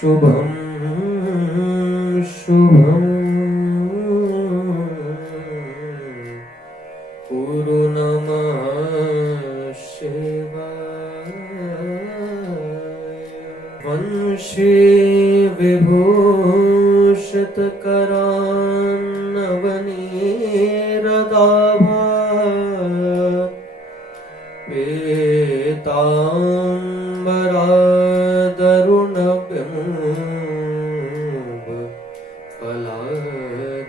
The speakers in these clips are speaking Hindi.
शुभम शुभम कुरु नमः शिवाय। वंशी विभूषितकरान्नवनीरदाभात् पीताम्बरादरुणबिम्ब फलाधरोष्ठा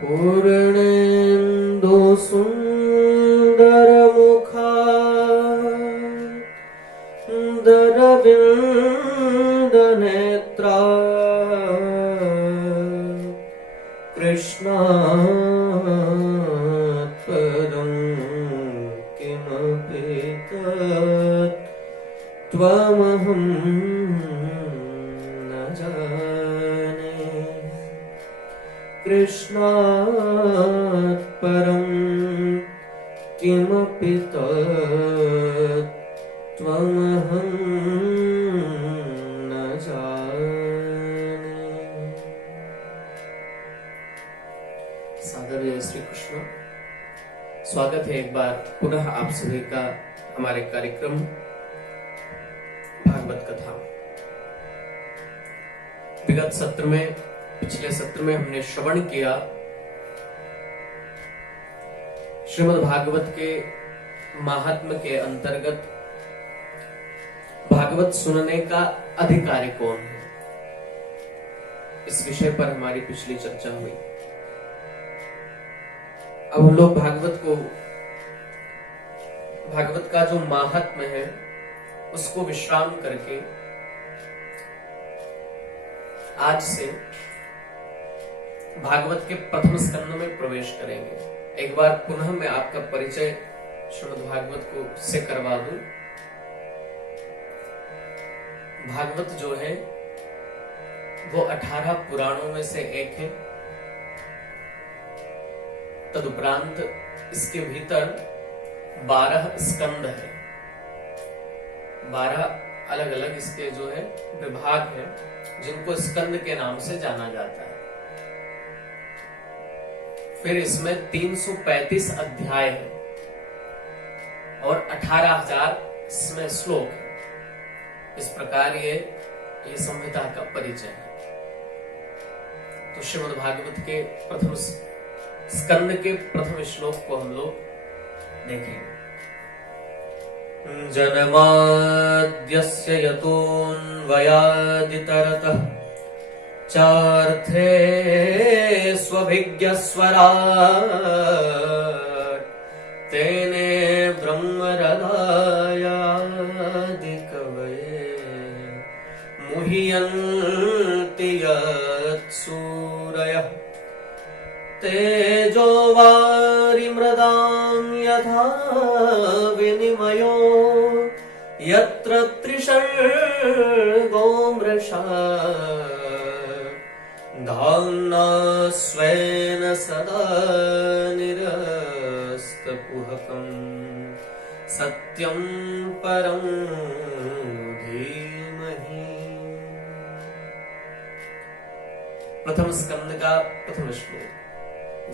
पूर्णेन्दु सुन्दरमुखा दरविन्दनेत्रा कृष्णात् परं किमपि तत् त्वमहं न जाने। कृष्णात् परं किमपि तत् त्वमहं न जाने। सादर जय श्री कृष्ण। स्वागत है एक बार पुनः आप सभी का हमारे कार्यक्रम भागवत कथा। विगत सत्र में, पिछले सत्र में हमने श्रवण किया श्रीमद् भागवत के महात्म्य के अंतर्गत भागवत सुनने का अधिकारी कौन है, इस विषय पर हमारी पिछली चर्चा हुई। अब हम लोग भागवत का जो महात्म्य है उसको विश्राम करके आज से भागवत के प्रथम स्कंद में प्रवेश करेंगे। एक बार पुनः मैं आपका परिचय श्रीमद् भागवत को से करवा दूं। भागवत जो है वो 18 पुराणों में से एक है। तदुपरांत इसके भीतर 12 स्कंद है। 12 अलग अलग इसके जो है विभाग है, जिनको स्कंद के नाम से जाना जाता है। फिर इसमें 335 अध्याय है और 18,000 इसमें श्लोक है। इस प्रकार ये संहिता का परिचय है। तो श्रीमद् भागवत के प्रथम स्कंद के प्रथम श्लोक को हम लोग देखेंगे। जन्माद्यस्य यतोऽन्वयादितरतः चार्थे स्वभिज्ञस्वराट् तेने ब्रह्महृदायादिकवये मुह्यन्ति यत्सूरयः तेजो वारिमृदां यथा विनिमयो यत्र त्रिसर्गो मृषा धाम्ना स्वेन सदा निरस्तकुहकं सत्यं परं धीमहि। प्रथम स्कंद का प्रथम श्लोक।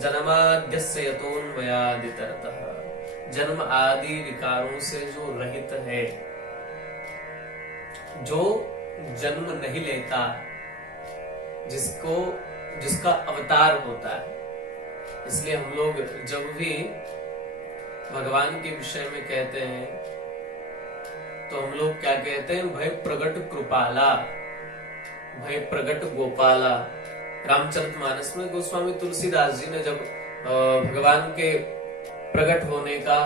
जन्माद्यस्य यतोऽन्वयादितरतः, जन्म आदि विकारों से जो रहित है, जो जन्म नहीं लेता, जिसका अवतार होता है। इसलिए हम लोग जब भी भगवान के विषय में कहते हैं तो हम लोग क्या कहते हैं? भय प्रगट कृपाला, भय प्रगट गोपाला। रामचरितमानस में गोस्वामी तुलसीदास जी ने जब भगवान के प्रकट होने का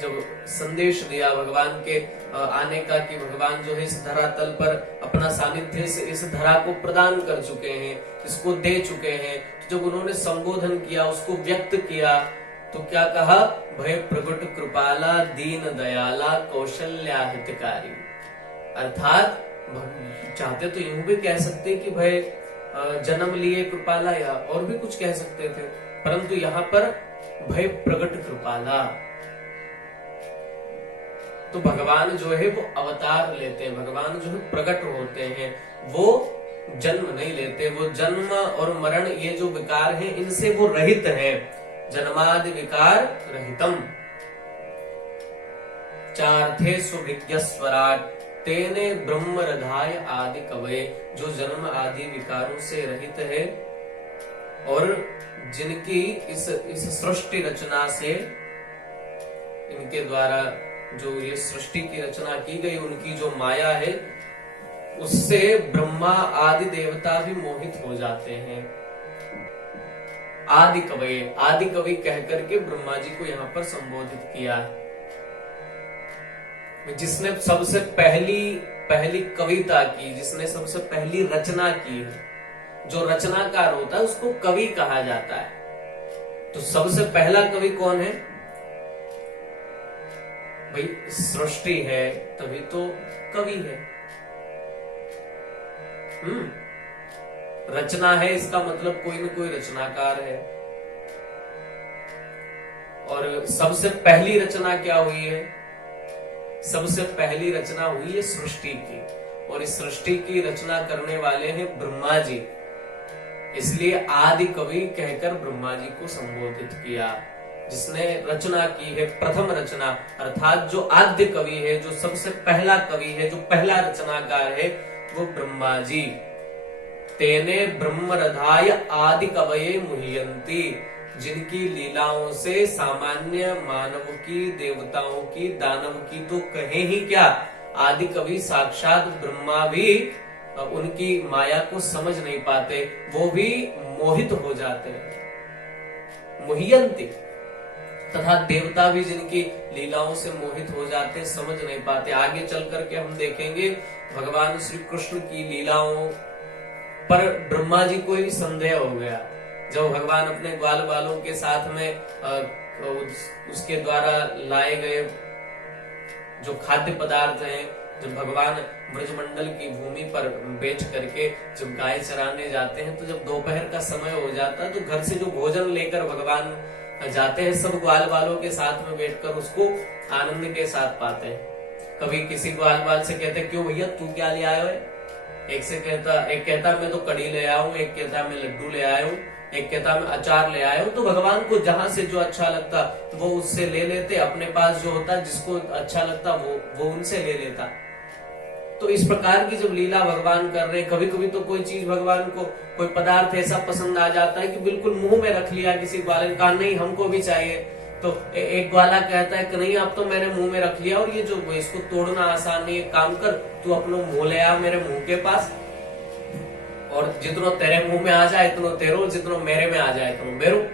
जब संदेश दिया, भगवान के आने का, कि भगवान जो है इस धरातल पर अपना सानिध्य से इस धरा को प्रदान कर चुके हैं, इसको दे चुके हैं, तो जब उन्होंने संबोधन किया, उसको व्यक्त किया, तो क्या कहा? भय प्रगट कृपाला दीन दयाला कौशल्या हितकारी। अर्थात चाहते तो यूं भी कह सकते कि भय जन्म लिए कृपाला, या और भी कुछ कह सकते थे, परंतु यहाँ पर भय प्रगट कृपाला। तो भगवान जो है वो अवतार लेते हैं, भगवान जो है प्रकट होते हैं, वो जन्म नहीं लेते। वो जन्म और मरण ये जो विकार हैं इनसे वो रहित हैं। जन्मादि विकार रहितम चार्थे सुविज्ञ स्वराट तेने ब्रह्म रधाय आदि कवये। जो जन्म आदि विकारों से रहित है और जिनकी इस सृष्टि रचना से, इनके द्वारा जो ये सृष्टि की रचना की गई, उनकी जो माया है उससे ब्रह्मा आदि देवता भी मोहित हो जाते हैं। आदि कवि, आदि कवि कहकर के ब्रह्मा जी को यहाँ पर संबोधित किया है। जिसने सबसे पहली कविता की, जिसने सबसे पहली रचना की है, जो रचनाकार होता है उसको कवि कहा जाता है। तो सबसे पहला कवि कौन है भाई? सृष्टि है तभी तो कवि है। रचना है इसका मतलब कोई न कोई रचनाकार है। और सबसे पहली रचना क्या हुई है? सबसे पहली रचना हुई है सृष्टि की, और इस सृष्टि की रचना करने वाले हैं ब्रह्मा जी। इसलिए आदि कवि कहकर ब्रह्मा जी को संबोधित किया। जिसने रचना की है, प्रथम रचना, अर्थात जो आद्य कवि है, जो सबसे पहला कवि है, जो पहला रचनाकार है, वो ब्रह्मा जी। तेने ब्रह्म रधाय आदि कवये मुह्यंती। जिनकी लीलाओं से सामान्य मानव की, देवताओं की, दानव की तो कहे ही क्या, आदि कवि साक्षात ब्रह्मा भी उनकी माया को समझ नहीं पाते, वो भी मोहित हो जाते हैं। मुह्यंती, तथा देवता भी जिनकी लीलाओं से मोहित हो जाते, समझ नहीं पाते। आगे चल करके हम देखेंगे भगवान श्री कृष्ण की लीलाओं पर ब्रह्मा जी को ही संदेह हो गया। जब भगवान अपने ग्वाल बालों के साथ में उसके द्वारा लाए गए जो खाद्य पदार्थ हैं, जब भगवान ब्रजमंडल की भूमि पर बैठ करके जब गाय चराने जाते हैं, तो जब दोपहर का समय हो जाता है तो घर से जो भोजन लेकर भगवान जाते हैं, सब ग्वाल बालों के साथ में बैठकर उसको आनंद के साथ पाते हैं। कभी किसी ग्वाल बाल से कहते क्यों भैया तू क्या ले आयो है? एक कहता मैं तो कड़ी ले आया हूँ, एक कहता मैं लड्डू ले आया हूँ, एक कहता मैं अचार ले आया हूँ। तो भगवान को जहां से जो अच्छा लगता वो उससे ले लेते, अपने पास जो होता जिसको अच्छा लगता वो उनसे ले लेता। तो इस प्रकार की जब लीला भगवान कर रहे, कभी कभी तो कोई चीज भगवान को, कोई पदार्थ ऐसा पसंद आ जाता है कि बिल्कुल मुंह में रख लिया किसी ग्वाले ने, कहा नहीं हमको भी चाहिए। तो एक ग्वाला कहता है कि नहीं अब तो मैंने मुंह में रख लिया, और ये जो इसको तोड़ना आसान नहीं, एक काम कर तू अपना मुंह ले आ मेरे मुंह के पास, और जितनो तेरे मुंह में आ जाए इतनो तेरो, जितनो मेरे में आ जाए इतनो मेरो।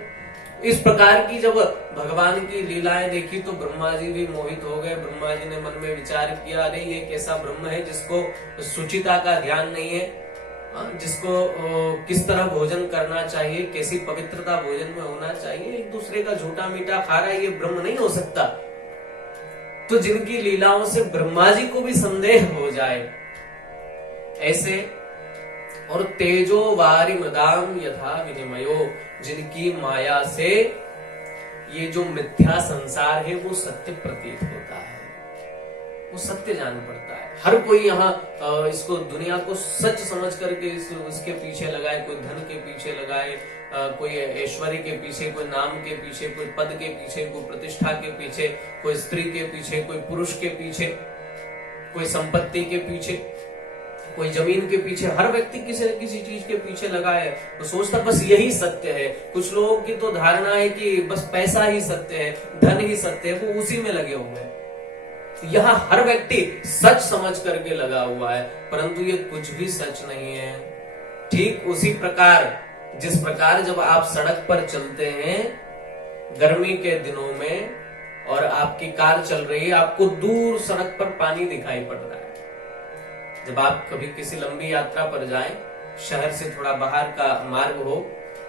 इस प्रकार की जब भगवान की लीलाएं देखी तो ब्रह्मा जी भी मोहित हो गए। ब्रह्मा जी ने मन में विचार किया, अरे ये कैसा ब्रह्म है जिसको शुचिता का ध्यान नहीं है, जिसको किस तरह भोजन करना चाहिए, कैसी पवित्रता भोजन में होना चाहिए, एक दूसरे का झूठा मीठा खा रहा है, ये ब्रह्म नहीं हो सकता। तो जिनकी लीलाओं से ब्रह्मा जी को भी संदेह हो जाए ऐसे, और तेजो वारि मदाम यथा विनिमयो, जिनकी माया से ये जो मिथ्या संसार है वो सत्य प्रतीत होता है, वो सत्य जान पड़ता है। हर कोई यहाँ इसको दुनिया को सच समझ करके इसके पीछे लगाए, कोई धन के पीछे लगाए, कोई ऐश्वर्य के पीछे, कोई नाम के पीछे, कोई पद के पीछे, कोई प्रतिष्ठा के पीछे, कोई स्त्री के पीछे, कोई पुरुष के पीछे, कोई संपत्ति के पीछे, कोई जमीन के पीछे। हर व्यक्ति किसी न किसी चीज के पीछे लगा है, तो सोचता बस यही सत्य है। कुछ लोगों की तो धारणा है कि बस पैसा ही सत्य है, धन ही सत्य है, वो उसी में लगे हुए हैं। यहाँ हर व्यक्ति सच समझ करके लगा हुआ है, परंतु ये कुछ भी सच नहीं है। ठीक उसी प्रकार जिस प्रकार जब आप सड़क पर चलते हैं गर्मी के दिनों में और आपकी कार चल रही है, आपको दूर सड़क पर पानी दिखाई पड़ रहा है। जब आप कभी किसी लंबी यात्रा पर जाएं, शहर से थोड़ा बाहर का मार्ग हो,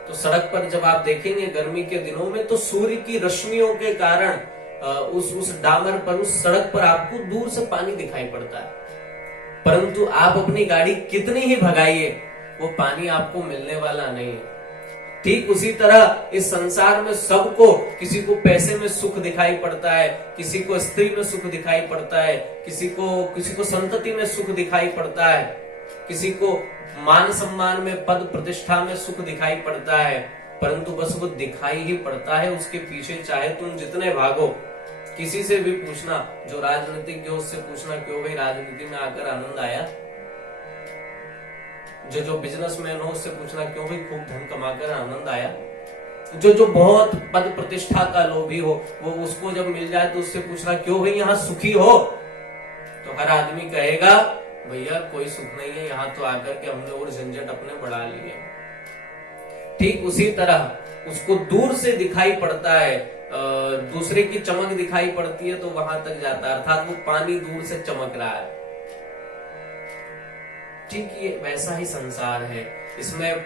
तो सड़क पर जब आप देखेंगे गर्मी के दिनों में, तो सूर्य की रश्मियों के कारण उस डामर पर, उस सड़क पर आपको दूर से पानी दिखाई पड़ता है। परंतु आप अपनी गाड़ी कितनी ही भगाइए, वो पानी आपको मिलने वाला नहीं है। ठीक उसी तरह इस संसार में सबको, किसी को पैसे में सुख दिखाई पड़ता है, किसी को स्त्री में सुख दिखाई पड़ता है, किसी को संतति में सुख दिखाई पड़ता है, किसी को मान सम्मान में, पद प्रतिष्ठा में सुख दिखाई पड़ता है, परंतु बस वो दिखाई ही पड़ता है। उसके पीछे चाहे तुम जितने भागो, किसी से भी पूछना, जो राजनीतिज्ञ हो उससे पूछना, क्यों भाई राजनीति में आकर आनंद आया? जो बिजनेसमैन हो उससे पूछना, क्यों भाई खूब धन कमाकर आनंद आया? जो बहुत पद प्रतिष्ठा का लोभी हो, वो उसको जब मिल जाए तो उससे पूछना, क्यों भाई यहाँ सुखी हो? तो हर आदमी कहेगा, भैया कोई सुख नहीं है, यहाँ तो आकर के हमने और झंझट अपने बढ़ा लिए। ठीक उसी तरह उसको दूर से दिखाई पड़ता है, दूसरे की चमक दिखाई पड़ती है तो वहां तक जाता है, अर्थात वो पानी दूर से चमक रहा है। ठीक ये वैसा ही संसार है। इसमें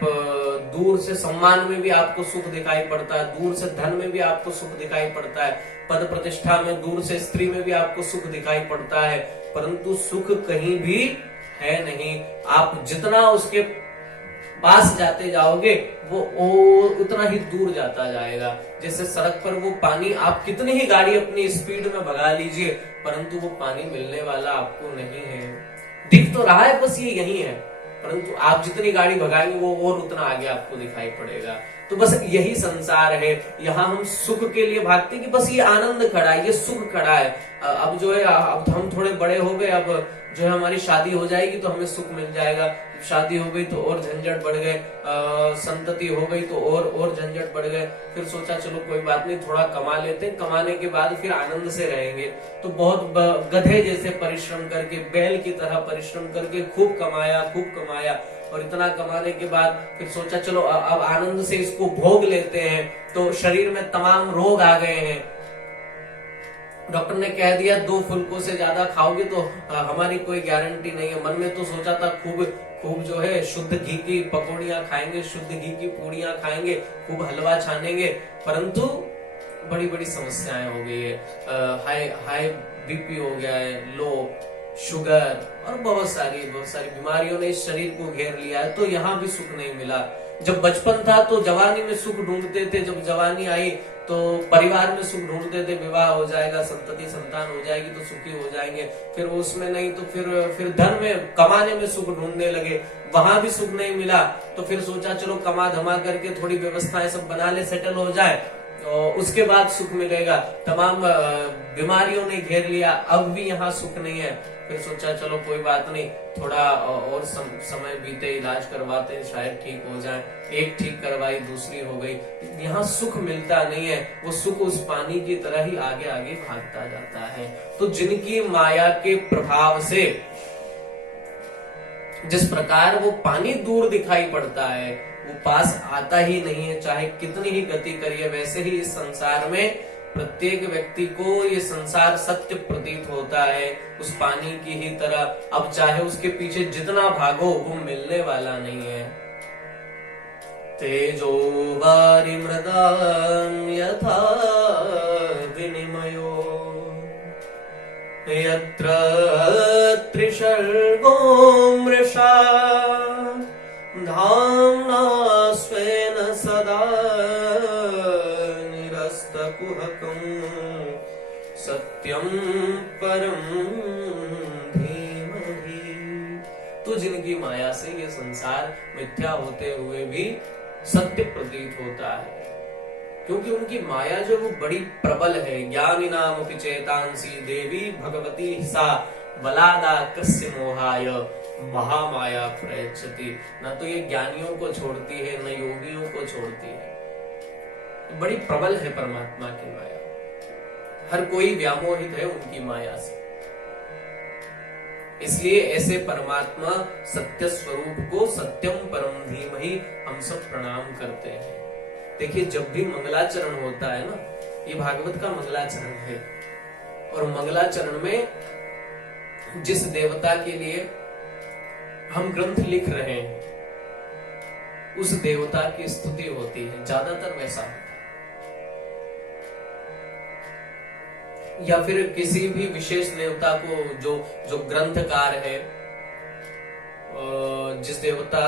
दूर से सम्मान में भी आपको सुख दिखाई पड़ता है, दूर से धन में भी आपको सुख दिखाई पड़ता है, पद प्रतिष्ठा में, दूर से स्त्री में भी आपको सुख दिखाई पड़ता है, परंतु सुख कहीं भी है नहीं। आप जितना उसके पास जाते जाओगे वो उतना ही दूर जाता जाएगा। जैसे सड़क पर वो पानी, आप कितनी ही गाड़ी अपनी स्पीड में भगा लीजिए, परंतु वो पानी मिलने वाला आपको नहीं है। दिख तो रहा है बस ये यही है, परंतु आप जितनी गाड़ी भगाएंगे वो और उतना आगे आपको दिखाई पड़ेगा। तो बस यही संसार है। यहाँ हम सुख के लिए भागते कि बस ये आनंद खड़ा है, ये सुख खड़ा है। अब जो है, अब हम थोड़े बड़े हो गए, अब जो है हमारी शादी हो जाएगी तो हमें सुख मिल जाएगा, शादी हो गई तो और झंझट बढ़ गए, संतति हो गई तो और झंझट बढ़ गए। फिर सोचा चलो कोई बात नहीं, थोड़ा कमा लेते हैं, कमाने के बाद फिर आनंद से रहेंगे। तो बहुत गधे जैसे परिश्रम करके, बैल की तरह परिश्रम करके खूब कमाया और इतना कमाने के बाद फिर सोचा चलो अब आनंद से इसको भोग लेते हैं। तो शरीर में तमाम रोग आ गए हैं। डॉक्टर ने कह दिया 2 फुल्कों से ज्यादा खाओगे तो हमारी कोई गारंटी नहीं है। मन में तो सोचा था खूब जो है शुद्ध घी की पकौड़ियां खाएंगे, शुद्ध घी की पूड़ियां खाएंगे, खूब हलवा छानेंगे, परंतु बड़ी बड़ी समस्याएं हो गई है। हाई बीपी हो गया है, लो शुगर और बहुत सारी बीमारियों ने इस शरीर को घेर लिया है। तो यहाँ भी सुख नहीं मिला। जब बचपन था तो जवानी में सुख ढूंढते थे, जब जवानी आई तो परिवार में सुख ढूंढते थे, विवाह हो जाएगा, संतति संतान हो जाएगी तो सुखी हो जाएंगे। फिर उसमें नहीं तो फिर धन में, कमाने में सुख ढूंढने लगे, वहां भी सुख नहीं मिला। तो फिर सोचा चलो कमा धमा करके थोड़ी व्यवस्थाएं सब बना ले, सेटल हो जाए, और उसके बाद सुख मिलेगा। तमाम बीमारियों ने घेर लिया, अब भी यहाँ सुख नहीं है। फिर सोचा चलो कोई बात नहीं, थोड़ा और समय बीते, इलाज करवाते हैं, शायद ठीक हो जाए। एक ठीक करवाई, दूसरी हो गई, यहाँ सुख मिलता नहीं है। वो सुख उस पानी की तरह ही आगे आगे भागता जाता है। तो जिनकी माया के प्रभाव से जिस प्रकार वो पानी दूर दिखाई पड़ता है, वो पास आता ही नहीं है, चाहे कितनी ही गति करिए। वैसे ही इस संसार में प्रत्येक व्यक्ति को ये संसार सत्य प्रतीत होता है, उस पानी की ही तरह। अब चाहे उसके पीछे जितना भागो वो मिलने वाला नहीं है। तेजो वारि मृदां यथा विनिमयो यत्र त्रिशर्गो मृषा धाम्ना स्वेन सदा निरस्तकुहकं सत्यं परं धीमहि। तो जिनकी माया से ये संसार मिथ्या होते हुए भी सत्य प्रतीत होता है, क्योंकि उनकी माया जो वो बड़ी प्रबल है। ज्ञानिनामपि चेतांसी देवी भगवती सा बलादा कृष्य मोहाय महामाया प्रयच्छति। न तो ये ज्ञानियों को छोड़ती है, न योगियों को छोड़ती है। बड़ी प्रबल है परमात्मा की माया, हर कोई व्यामोहित है उनकी माया से। इसलिए ऐसे परमात्मा सत्य स्वरूप को सत्यम परम धीमहि हम सब प्रणाम करते हैं। देखिए, जब भी मंगलाचरण होता है ना, ये भागवत का मंगलाचरण है, और मंगलाचरण में जिस देवता के लिए हम ग्रंथ लिख रहे हैं उस देवता की स्तुति होती है, ज्यादातर वैसा होता है। या फिर किसी भी विशेष देवता को जो ग्रंथकार है, जिस देवता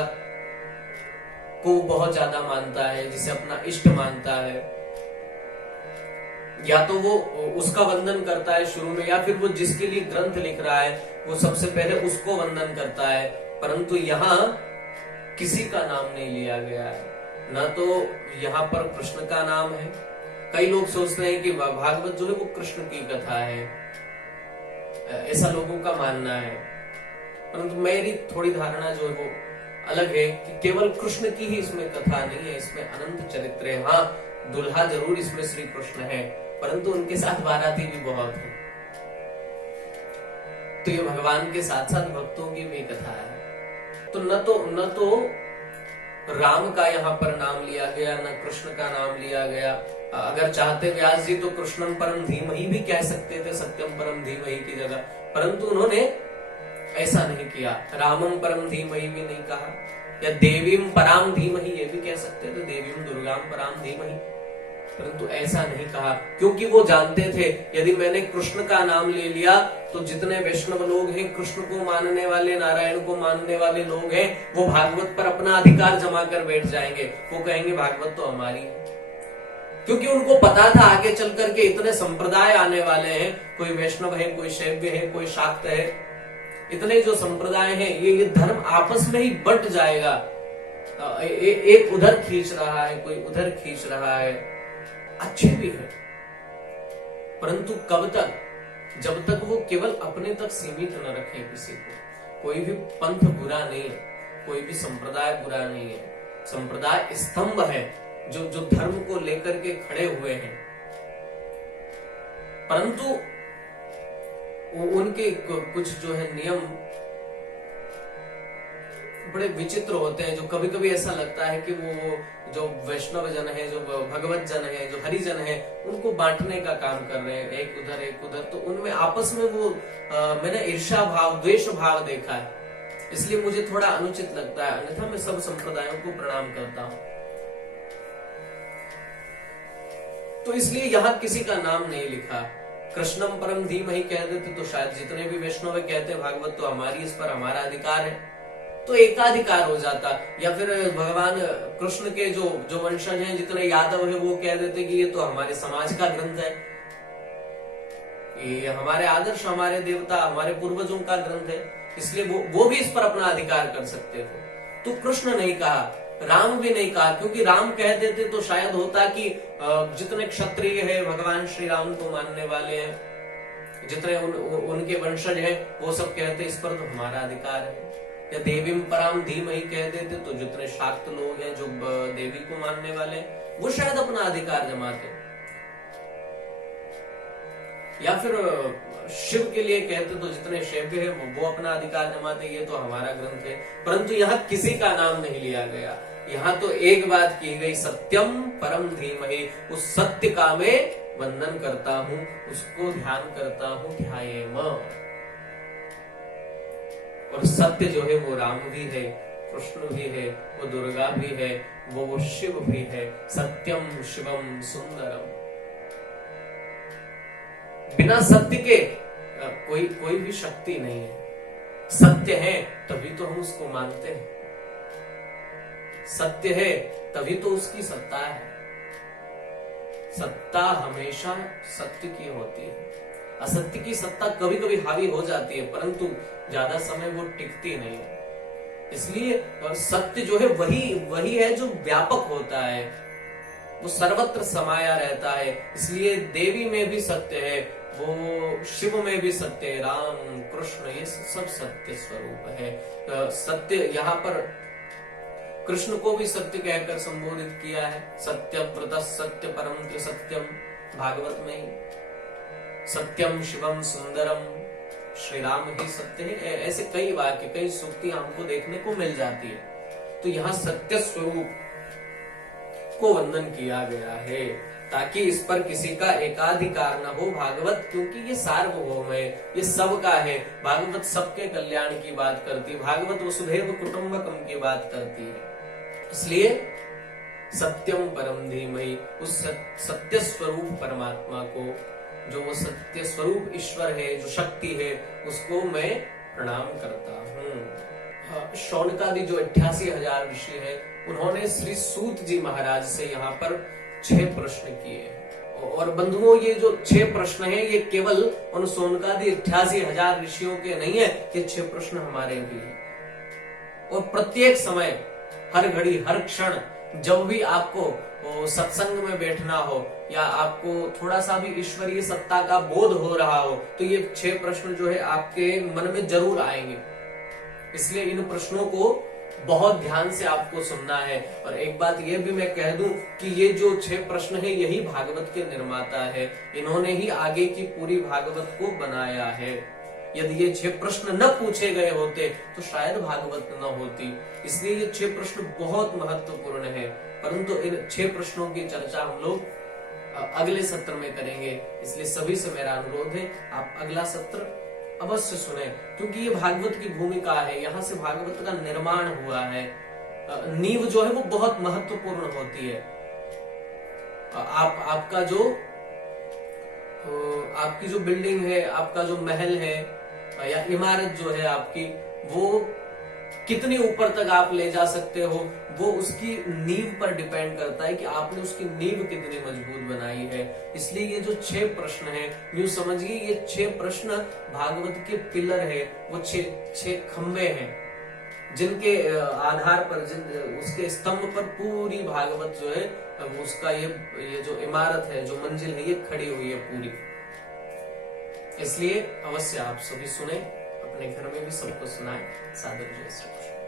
को बहुत ज्यादा मानता है, जिसे अपना इष्ट मानता है, या तो वो उसका वंदन करता है शुरू में, या फिर वो जिसके लिए ग्रंथ लिख रहा है वो सबसे पहले उसको वंदन करता है। परंतु यहाँ किसी का नाम नहीं लिया गया है, न तो यहाँ पर कृष्ण का नाम है। कई लोग सोचते हैं कि भागवत जो है वो कृष्ण की कथा है, ऐसा लोगों का मानना है। परंतु मेरी थोड़ी धारणा जो है वो अलग है कि केवल कृष्ण की ही इसमें कथा नहीं है, इसमें अनंत चरित्र है। हाँ, दुल्हा जरूर इसमें श्री कृष्ण है, परंतु उनके साथ बाराती भी बहुत है। तो ये भगवान के साथ साथ भक्तों की भी कथा है। तो न तो राम का यहाँ पर नाम लिया गया, न कृष्ण का नाम लिया गया। अगर चाहते व्यास जी तो कृष्णम परम धीमहि भी कह सकते थे, सत्यम परम धीमहि की जगह, परंतु उन्होंने ऐसा नहीं किया। रामम परम धीमहि भी नहीं कहा, या देवीम पराम धीमहि ये भी कह सकते थे, देवीम दुर्गाम पराम धीमहि, परंतु ऐसा नहीं कहा, क्योंकि वो जानते थे यदि मैंने कृष्ण का नाम ले लिया तो जितने वैष्णव लोग हैं, कृष्ण को मानने वाले, नारायण को मानने वाले लोग हैं, वो भागवत पर अपना अधिकार जमा कर बैठ जाएंगे। वो कहेंगे भागवत तो हमारी है, क्योंकि उनको पता था आगे चल करके इतने संप्रदाय आने वाले हैं, कोई वैष्णव है, कोई शैव है, कोई शाक्त है, इतने जो संप्रदाय हैं, ये धर्म आपस में ही बट जाएगा। एक उधर खींच रहा है, कोई उधर खींच रहा है, अच्छे भी है, परंतु कब तक, जब तक वो केवल अपने तक सीमित न रखे किसी को। कोई भी पंथ बुरा नहीं है, कोई भी संप्रदाय बुरा नहीं है, संप्रदाय स्तंभ है जो धर्म को लेकर के खड़े हुए हैं। परंतु उनके कुछ जो है नियम बड़े विचित्र होते हैं, जो कभी कभी ऐसा लगता है कि वो जो वैष्णव जन है, जो भगवत जन है, जो हरिजन है, उनको बांटने का काम कर रहे हैं, एक उधर एक उधर। तो उनमें आपस में वो मैंने ईर्ष्या भाव, द्वेष भाव देखा है, इसलिए मुझे थोड़ा अनुचित लगता है। अन्यथा मैं सब संप्रदायों को प्रणाम करता हूं। तो इसलिए यहाँ किसी का नाम नहीं लिखा। कृष्णम परम धीमहि कह देते तो शायद जितने भी वैष्णव कहते हैं भागवत तो हमारी, इस पर हमारा अधिकार है, तो एकाधिकार हो जाता। या फिर भगवान कृष्ण के जो वंशज हैं, जितने यादव है, वो कह देते कि ये तो हमारे समाज का ग्रंथ है, ये हमारे आदर्श, हमारे देवता, हमारे पूर्वजों का ग्रंथ है, इसलिए वो भी इस पर अपना अधिकार कर सकते थे। तो कृष्ण नहीं कहा, राम भी नहीं कहा, क्योंकि राम कह देते तो शायद होता कि जितने क्षत्रिय है भगवान श्री राम को मानने वाले हैं, जितने उनके वंशज हैं, वो सब कहते इस पर तो हमारा अधिकार है। या देवीम पराम धीमहि कह देते तो जितने शाक्त लोग हैं, जो देवी को मानने वाले, वो शायद अपना अधिकार जमाते। या फिर शिव के लिए कहते तो जितने शैव है वो अपना अधिकार जमाते, ये तो हमारा ग्रंथ है। परंतु यहाँ किसी का नाम नहीं लिया गया। यहाँ तो एक बात की गई, सत्यम परम धीमहि, उस सत्य का मैं वंदन करता हूँ, उसको ध्यान करता हूँ, ध्यायेम। और सत्य जो है वो राम भी है, कृष्ण भी है, वो दुर्गा भी है, वो शिव भी है। सत्यम शिवम सुंदरम। बिना सत्य के कोई भी शक्ति नहीं है। सत्य है तभी तो हम उसको मानते हैं, सत्य है तभी तो उसकी सत्ता है। सत्ता हमेशा सत्य की होती है, असत्य की सत्ता कभी कभी हावी हो जाती है, परंतु ज्यादा समय वो टिकती नहीं है। इसलिए सत्य जो है वही है जो व्यापक होता है, वो सर्वत्र समाया रहता है। इसलिए देवी में भी सत्य है, वो शिव में भी सत्य है, राम कृष्ण ये सब सत्य स्वरूप है। सत्य यहाँ पर कृष्ण को भी सत्य कहकर संबोधित किया है। सत्यव्रत सत्य परम त्रिसत्यम, भागवत में ही सत्यम शिवम सुंदरम, श्री राम ही सत्य है। ऐसे कई वाक्य, कई सूक्तियां हमको देखने को मिल जाती है। तो यहाँ सत्य स्वरूप को वंदन किया गया है, ताकि इस पर किसी का एकाधिकार न हो। भागवत क्योंकि ये सार्वभौम है, ये सबका है। भागवत सबके कल्याण की बात करती है, भागवत वसुधैव कुटुंबकम की बात करती है। इसलिए सत्यम परम धीमहि, उस सत्य स्वरूप परमात्मा को, जो वो सत्य स्वरूप ईश्वर है, जो शक्ति है, उसको मैं प्रणाम करता हूँ। शौनकादि जो 88,000 ऋषि है, उन्होंने श्री सूत जी महाराज से यहाँ पर 6 प्रश्न किए हैं। और बंधुओं, ये जो 6 प्रश्न हैं ये केवल उन सोनकादि 88,000 ऋषियों के नहीं है, ये 6 प्रश्न हमारे भी हैं। और प्रत्येक समय, हर घड़ी, हर क्षण, जब भी आपको सत्संग में बैठना हो या आपको थोड़ा सा भी ईश्वरीय सत्ता का बोध हो रहा हो, तो ये 6 प्रश्न जो है आपके मन में जरूर आएंगे। इसलिए इन प्रश्नों को बहुत ध्यान से आपको सुनना है। और एक बात ये भी मैं कह दूं कि ये जो 6 प्रश्न है यही भागवत के निर्माता है, इन्होंने ही आगे की पूरी भागवत को बनाया है। यदि ये 6 प्रश्न न पूछे गए होते तो शायद भागवत न होती। इसलिए ये 6 प्रश्न बहुत महत्वपूर्ण है। परंतु इन 6 प्रश्नों की चर्चा हम लोग अगले सत्र में करेंगे। इसलिए सभी से मेरा अनुरोध है, आप अगला सत्र अवश्य सुने, क्योंकि ये भागवत की भूमिका है, यहाँ से भागवत का निर्माण हुआ है। नींव जो है वो बहुत महत्वपूर्ण होती है। आपका जो आपकी जो बिल्डिंग है, आपका जो महल है या इमारत जो है आपकी, वो कितनी यूं तक आप ले जा सकते हो, वो उसकी नींव पर डिपेंड करता है कि आपने उसकी नींव कितनी मजबूत बनाई है। इसलिए ये जो 6 प्रश्न हैं, यूं समझिए ये 6 प्रश्न भागवत के पिलर है, वो 6 खंबे हैं, जिनके आधार पर, उसके स्तंभ पर पूरी भागवत जो है उसका ये जो इमारत है, जो मंजिल है, ये खड़ी हुई है पूरी। इसलिए अवश्य आप सभी सुने, अपने घर में भी सबको सुनाएं। सादर जय श्री कृष्ण।